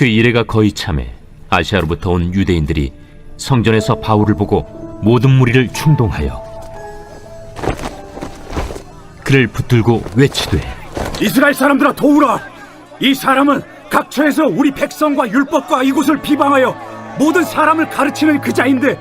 그 이래가 거의 참에 아시아로부터 온 유대인들이 성전에서 바울을 보고 모든 무리를 충동하여 그를 붙들고 외치되 이스라엘 사람들아 도우라! 이 사람은 각처에서 우리 백성과 율법과 이곳을 비방하여 모든 사람을 가르치는 그 자인데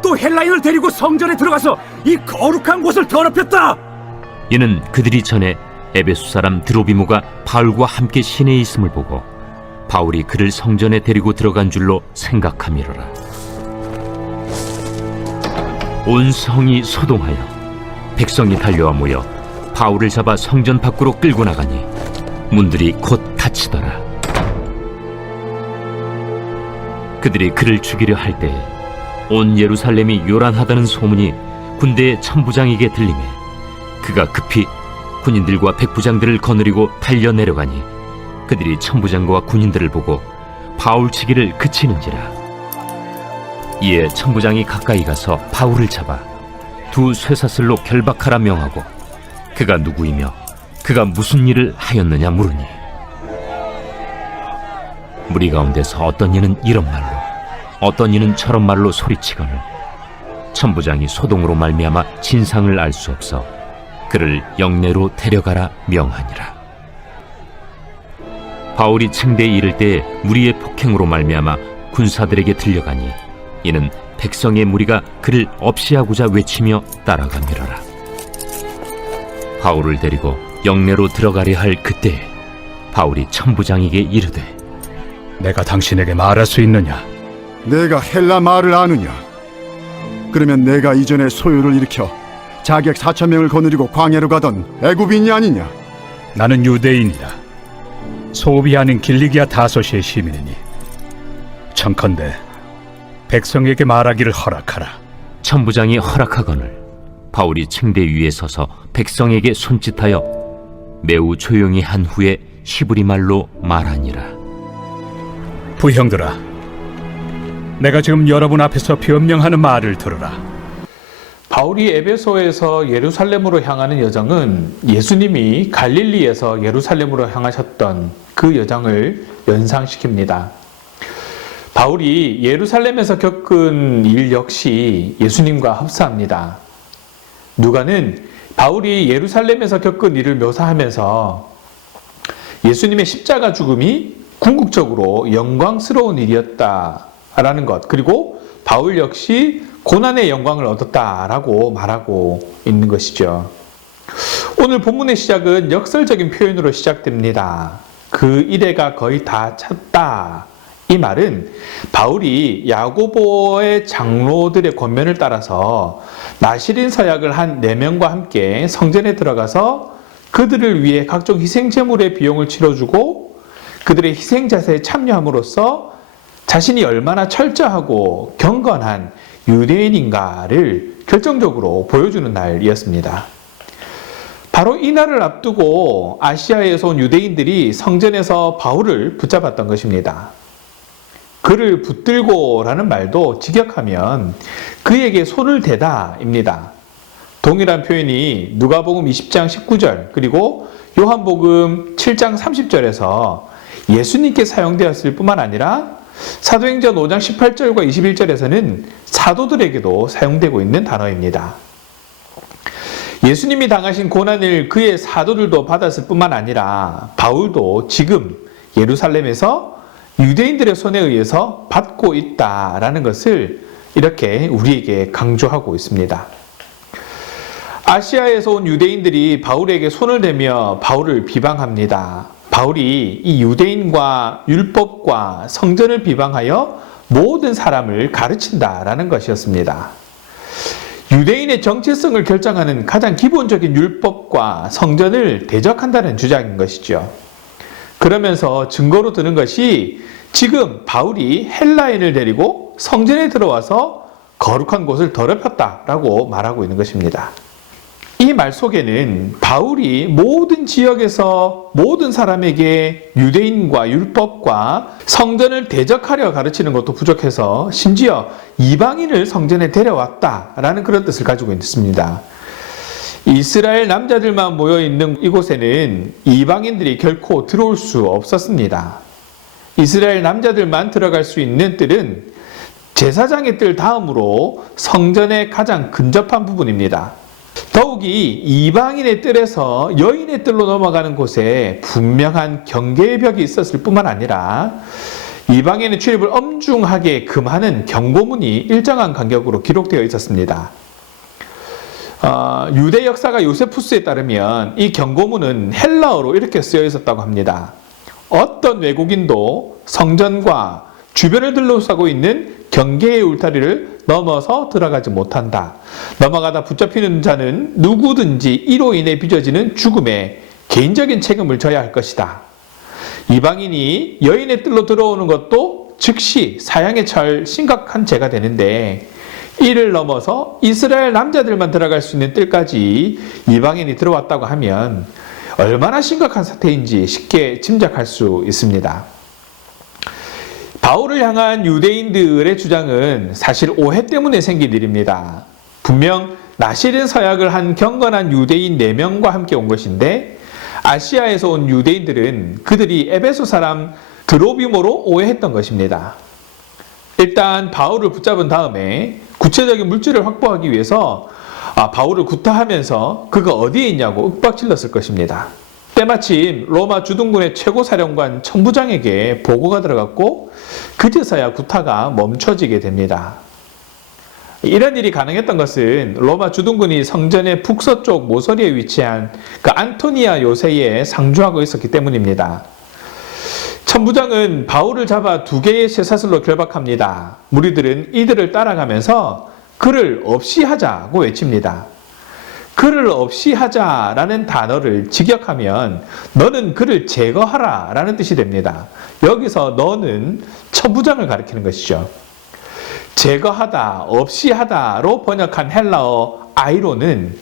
또 헬라인을 데리고 성전에 들어가서 이 거룩한 곳을 더럽혔다! 이는 그들이 전에 에베소 사람 드로비모가 바울과 함께 시내에 있음을 보고 바울이 그를 성전에 데리고 들어간 줄로 생각함이로라. 온 성이 소동하여 백성이 달려와 모여 바울을 잡아 성전 밖으로 끌고 나가니 문들이 곧 닫히더라. 그들이 그를 죽이려 할 때에 온 예루살렘이 요란하다는 소문이 군대의 천부장에게 들리매 그가 급히 군인들과 백부장들을 거느리고 달려 내려가니 그들이 천부장과 군인들을 보고 바울 치기를 그치는지라. 이에 천부장이 가까이 가서 바울을 잡아 두 쇠사슬로 결박하라 명하고 그가 누구이며 그가 무슨 일을 하였느냐 물으니 무리 가운데서 어떤 이는 이런 말로 어떤 이는 저런 말로 소리치거늘 천부장이 소동으로 말미암아 진상을 알 수 없어 그를 영내로 데려가라 명하니라. 바울이 층대에 이를 때에 무리의 폭행으로 말미암아 군사들에게 들려가니 이는 백성의 무리가 그를 없이하고자 외치며 따라가미러라. 바울을 데리고 영내로 들어가려 할 그때에 바울이 천부장에게 이르되 내가 당신에게 말할 수 있느냐? 내가 헬라 말을 아느냐? 그러면 내가 이전에 소요를 일으켜 자객 4,000명을 거느리고 광야로 가던 애굽인이 아니냐? 나는 유대인이다. 소비 아닌 길리기아 다소시의 시민이니 청컨대 백성에게 말하기를 허락하라. 천부장이 허락하거늘 바울이 층대 위에 서서 백성에게 손짓하여 매우 조용히 한 후에 히브리 말로 말하니라. 부형들아, 내가 지금 여러분 앞에서 변명하는 말을 들으라. 바울이 에베소에서 예루살렘으로 향하는 여정은 예수님이 갈릴리에서 예루살렘으로 향하셨던 그 여정을 연상시킵니다. 바울이 예루살렘에서 겪은 일 역시 예수님과 흡사합니다. 누가는 바울이 예루살렘에서 겪은 일을 묘사하면서 예수님의 십자가 죽음이 궁극적으로 영광스러운 일이었다라는 것, 그리고 바울 역시 고난의 영광을 얻었다라고 말하고 있는 것이죠. 오늘 본문의 시작은 역설적인 표현으로 시작됩니다. 그 이래가 거의 다 찼다. 이 말은 바울이 야고보의 장로들의 권면을 따라서 나시린 서약을 한 4명과 함께 성전에 들어가서 그들을 위해 각종 희생 제물의 비용을 치러주고 그들의 희생 자세에 참여함으로써 자신이 얼마나 철저하고 경건한 유대인인가를 결정적으로 보여주는 날이었습니다. 바로 이 날을 앞두고 아시아에서 온 유대인들이 성전에서 바울을 붙잡았던 것입니다. 그를 붙들고라는 말도 직역하면 그에게 손을 대다입니다. 동일한 표현이 누가복음 20장 19절 그리고 요한복음 7장 30절에서 예수님께 사용되었을 뿐만 아니라 사도행전 5장 18절과 21절에서는 사도들에게도 사용되고 있는 단어입니다. 예수님이 당하신 고난을 그의 사도들도 받았을 뿐만 아니라 바울도 지금 예루살렘에서 유대인들의 손에 의해서 받고 있다라는 것을 이렇게 우리에게 강조하고 있습니다. 아시아에서 온 유대인들이 바울에게 손을 대며 바울을 비방합니다. 바울이 이 유대인과 율법과 성전을 비방하여 모든 사람을 가르친다라는 것이었습니다. 유대인의 정체성을 결정하는 가장 기본적인 율법과 성전을 대적한다는 주장인 것이죠. 그러면서 증거로 드는 것이 지금 바울이 헬라인을 데리고 성전에 들어와서 거룩한 곳을 더럽혔다라고 말하고 있는 것입니다. 이 말 속에는 바울이 모든 지역에서 모든 사람에게 유대인과 율법과 성전을 대적하려 가르치는 것도 부족해서 심지어 이방인을 성전에 데려왔다라는 그런 뜻을 가지고 있습니다. 이스라엘 남자들만 모여있는 이곳에는 이방인들이 결코 들어올 수 없었습니다. 이스라엘 남자들만 들어갈 수 있는 뜰은 제사장의 뜰 다음으로 성전에 가장 근접한 부분입니다. 더욱이 이방인의 뜰에서 여인의 뜰로 넘어가는 곳에 분명한 경계의 벽이 있었을 뿐만 아니라 이방인의 출입을 엄중하게 금하는 경고문이 일정한 간격으로 기록되어 있었습니다. 유대 역사가 요세푸스에 따르면 이 경고문은 헬라어로 이렇게 쓰여 있었다고 합니다. 어떤 외국인도 성전과 주변을 둘러싸고 있는 경계의 울타리를 넘어서 들어가지 못한다. 넘어가다 붙잡히는 자는 누구든지 이로 인해 빚어지는 죽음에 개인적인 책임을 져야 할 것이다. 이방인이 여인의 뜰로 들어오는 것도 즉시 사형에 처할 심각한 죄가 되는데 이를 넘어서 이스라엘 남자들만 들어갈 수 있는 뜰까지 이방인이 들어왔다고 하면 얼마나 심각한 사태인지 쉽게 짐작할 수 있습니다. 바울을 향한 유대인들의 주장은 사실 오해 때문에 생긴 일입니다. 분명 나실은 서약을 한 경건한 유대인 4명과 함께 온 것인데 아시아에서 온 유대인들은 그들이 에베소 사람 드로비모로 오해했던 것입니다. 일단 바울을 붙잡은 다음에 구체적인 물질을 확보하기 위해서 바울을 구타하면서 그가 어디에 있냐고 윽박질렀을 것입니다. 때마침 로마 주둔군의 최고 사령관 천부장에게 보고가 들어갔고 그제서야 구타가 멈춰지게 됩니다. 이런 일이 가능했던 것은 로마 주둔군이 성전의 북서쪽 모서리에 위치한 그 안토니아 요새에 상주하고 있었기 때문입니다. 천부장은 바울을 잡아 2개의 쇠사슬로 결박합니다. 무리들은 이들을 따라가면서 그를 없이 하자고 외칩니다. 그를 없이 하자라는 단어를 직역하면 너는 그를 제거하라 라는 뜻이 됩니다. 여기서 너는 천부장을 가리키는 것이죠. 제거하다, 없이 하다로 번역한 헬라어 아이로는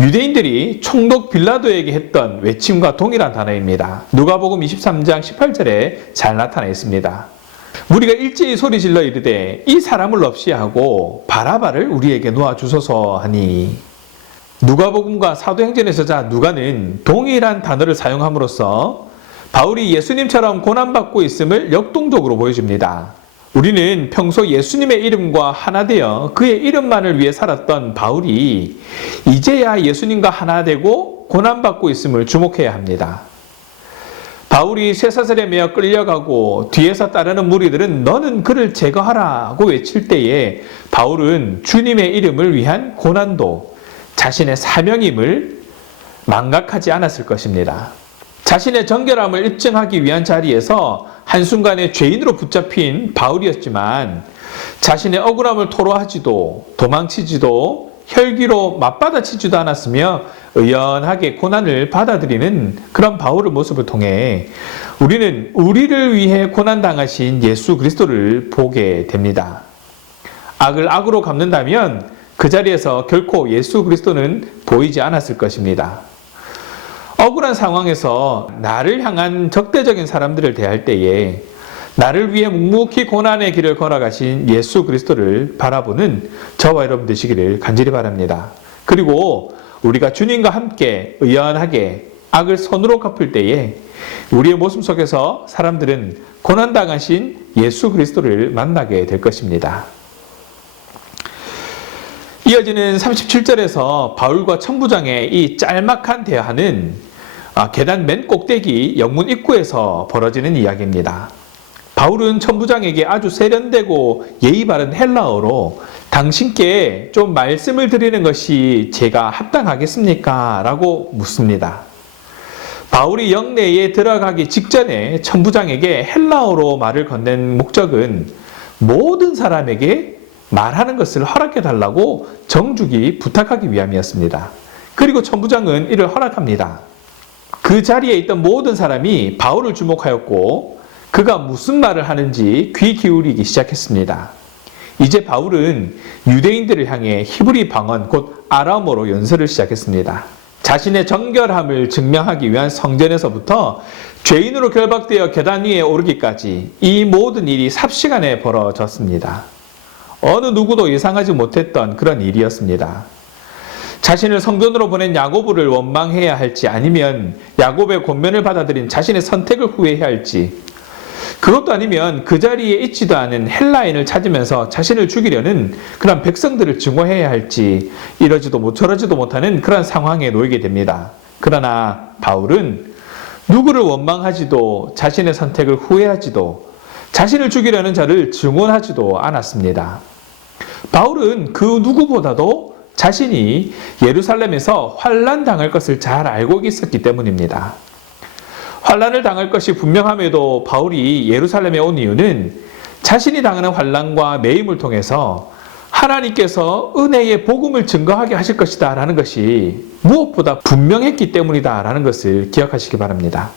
유대인들이 총독 빌라도에게 했던 외침과 동일한 단어입니다. 누가복음 23장 18절에 잘 나타나 있습니다. 우리가 일제히 소리질러 이르되 이 사람을 없이 하고 바라바를 우리에게 놓아주소서 하니 누가복음과 사도행전에서 자 누가는 동일한 단어를 사용함으로써 바울이 예수님처럼 고난받고 있음을 역동적으로 보여줍니다. 우리는 평소 예수님의 이름과 하나 되어 그의 이름만을 위해 살았던 바울이 이제야 예수님과 하나 되고 고난받고 있음을 주목해야 합니다. 바울이 쇠사슬에 매어 끌려가고 뒤에서 따르는 무리들은 너는 그를 제거하라고 외칠 때에 바울은 주님의 이름을 위한 고난도 자신의 사명임을 망각하지 않았을 것입니다. 자신의 정결함을 입증하기 위한 자리에서 한순간에 죄인으로 붙잡힌 바울이었지만 자신의 억울함을 토로하지도 도망치지도 혈기로 맞받아치지도 않았으며 의연하게 고난을 받아들이는 그런 바울의 모습을 통해 우리는 우리를 위해 고난당하신 예수 그리스도를 보게 됩니다. 악을 악으로 갚는다면 그 자리에서 결코 예수 그리스도는 보이지 않았을 것입니다. 억울한 상황에서 나를 향한 적대적인 사람들을 대할 때에 나를 위해 묵묵히 고난의 길을 걸어가신 예수 그리스도를 바라보는 저와 여러분 되시기를 간절히 바랍니다. 그리고 우리가 주님과 함께 의연하게 악을 선으로 갚을 때에 우리의 모습 속에서 사람들은 고난당하신 예수 그리스도를 만나게 될 것입니다. 이어지는 37절에서 바울과 천부장의 이 짤막한 대화는 계단 맨 꼭대기 영문 입구에서 벌어지는 이야기입니다. 바울은 천부장에게 아주 세련되고 예의 바른 헬라어로 당신께 좀 말씀을 드리는 것이 제가 합당하겠습니까? 라고 묻습니다. 바울이 영내에 들어가기 직전에 천부장에게 헬라어로 말을 건넨 목적은 모든 사람에게 말하는 것을 허락해 달라고 정중히 부탁하기 위함이었습니다. 그리고 천부장은 이를 허락합니다. 그 자리에 있던 모든 사람이 바울을 주목하였고 그가 무슨 말을 하는지 귀 기울이기 시작했습니다. 이제 바울은 유대인들을 향해 히브리 방언 곧 아람어로 연설을 시작했습니다. 자신의 정결함을 증명하기 위한 성전에서부터 죄인으로 결박되어 계단 위에 오르기까지 이 모든 일이 삽시간에 벌어졌습니다. 어느 누구도 예상하지 못했던 그런 일이었습니다. 자신을 성전으로 보낸 야고보를 원망해야 할지 아니면 야고보의 권면을 받아들인 자신의 선택을 후회해야 할지 그것도 아니면 그 자리에 있지도 않은 헬라인을 찾으면서 자신을 죽이려는 그런 백성들을 증오해야 할지 이러지도 못 저러지도 못하는 그런 상황에 놓이게 됩니다. 그러나 바울은 누구를 원망하지도 자신의 선택을 후회하지도 자신을 죽이려는 자를 증오하지도 않았습니다. 바울은 그 누구보다도 자신이 예루살렘에서 환난 당할 것을 잘 알고 있었기 때문입니다. 환난을 당할 것이 분명함에도 바울이 예루살렘에 온 이유는 자신이 당하는 환난과 매임을 통해서 하나님께서 은혜의 복음을 증거하게 하실 것이다 라는 것이 무엇보다 분명했기 때문이다 라는 것을 기억하시기 바랍니다.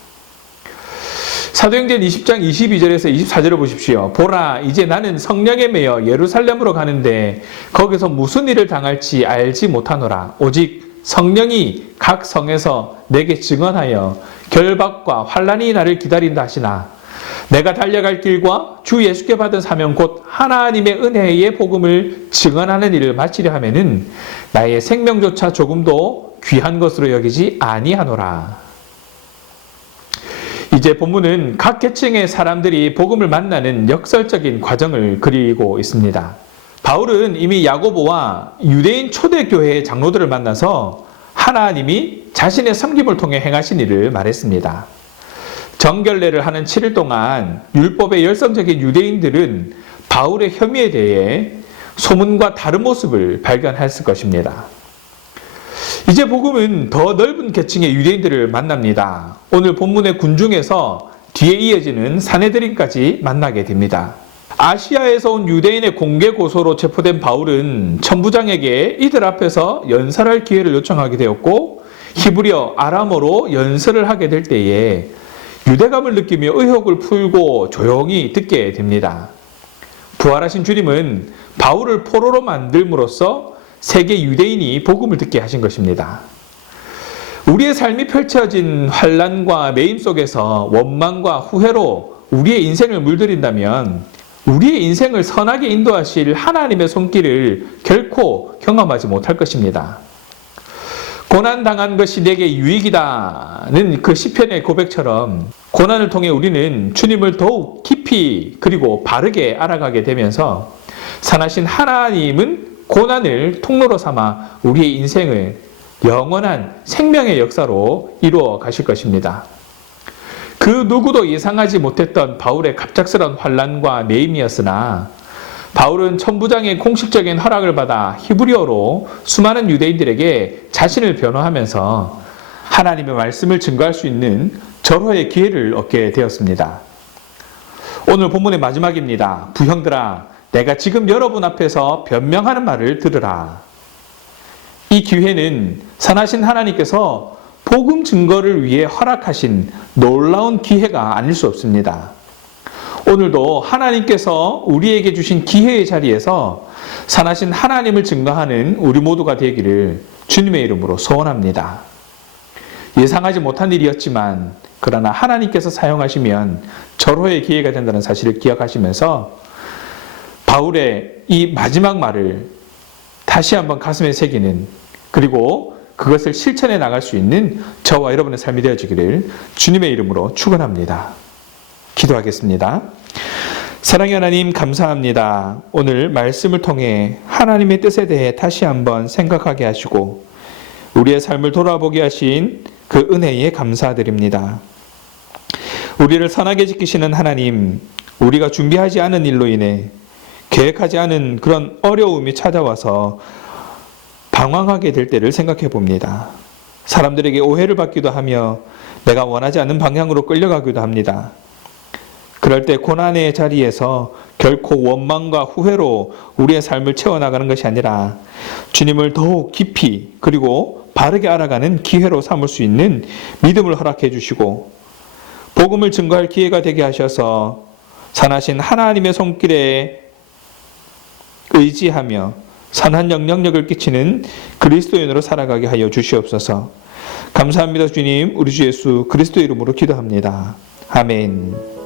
사도행전 20장 22절에서 24절을 보십시오. 보라, 이제 나는 성령에 매여 예루살렘으로 가는데 거기서 무슨 일을 당할지 알지 못하노라. 오직 성령이 각 성에서 내게 증언하여 결박과 환난이 나를 기다린다 하시나 내가 달려갈 길과 주 예수께 받은 사명 곧 하나님의 은혜의 복음을 증언하는 일을 마치려 하면은 나의 생명조차 조금도 귀한 것으로 여기지 아니하노라. 이제 본문은 각 계층의 사람들이 복음을 만나는 역설적인 과정을 그리고 있습니다. 바울은 이미 야고보와 유대인 초대교회의 장로들을 만나서 하나님이 자신의 섬김을 통해 행하신 일을 말했습니다. 정결례를 하는 7일 동안 율법의 열성적인 유대인들은 바울의 혐의에 대해 소문과 다른 모습을 발견했을 것입니다. 이제 복음은 더 넓은 계층의 유대인들을 만납니다. 오늘 본문의 군중에서 뒤에 이어지는 사내들인까지 만나게 됩니다. 아시아에서 온 유대인의 공개 고소로 체포된 바울은 천부장에게 이들 앞에서 연설할 기회를 요청하게 되었고 히브리어, 아람어로 연설을 하게 될 때에 유대감을 느끼며 의혹을 풀고 조용히 듣게 됩니다. 부활하신 주님은 바울을 포로로 만들므로써 세계 유대인이 복음을 듣게 하신 것입니다. 우리의 삶이 펼쳐진 환난과 매임 속에서 원망과 후회로 우리의 인생을 물들인다면 우리의 인생을 선하게 인도하실 하나님의 손길을 결코 경험하지 못할 것입니다. 고난당한 것이 내게 유익이다는 그 시편의 고백처럼 고난을 통해 우리는 주님을 더욱 깊이 그리고 바르게 알아가게 되면서 선하신 하나님은 고난을 통로로 삼아 우리의 인생을 영원한 생명의 역사로 이루어 가실 것입니다. 그 누구도 예상하지 못했던 바울의 갑작스러운 환난과 매임이었으나 바울은 천부장의 공식적인 허락을 받아 히브리어로 수많은 유대인들에게 자신을 변호하면서 하나님의 말씀을 증거할 수 있는 절호의 기회를 얻게 되었습니다. 오늘 본문의 마지막입니다. 부형들아, 내가 지금 여러분 앞에서 변명하는 말을 들으라. 이 기회는 선하신 하나님께서 복음 증거를 위해 허락하신 놀라운 기회가 아닐 수 없습니다. 오늘도 하나님께서 우리에게 주신 기회의 자리에서 선하신 하나님을 증거하는 우리 모두가 되기를 주님의 이름으로 소원합니다. 예상하지 못한 일이었지만 그러나 하나님께서 사용하시면 절호의 기회가 된다는 사실을 기억하시면서 바울의 이 마지막 말을 다시 한번 가슴에 새기는 그리고 그것을 실천해 나갈 수 있는 저와 여러분의 삶이 되어지기를 주님의 이름으로 축원합니다. 기도하겠습니다. 사랑의 하나님 감사합니다. 오늘 말씀을 통해 하나님의 뜻에 대해 다시 한번 생각하게 하시고 우리의 삶을 돌아보게 하신 그 은혜에 감사드립니다. 우리를 선하게 지키시는 하나님, 우리가 준비하지 않은 일로 인해 계획하지 않은 그런 어려움이 찾아와서 방황하게 될 때를 생각해 봅니다. 사람들에게 오해를 받기도 하며 내가 원하지 않는 방향으로 끌려가기도 합니다. 그럴 때 고난의 자리에서 결코 원망과 후회로 우리의 삶을 채워나가는 것이 아니라 주님을 더욱 깊이 그리고 바르게 알아가는 기회로 삼을 수 있는 믿음을 허락해 주시고 복음을 증거할 기회가 되게 하셔서 선하신 하나님의 손길에 의지하며 선한 영향력을 끼치는 그리스도인으로 살아가게 하여 주시옵소서. 감사합니다 주님. 우리 주 예수 그리스도 이름으로 기도합니다. 아멘.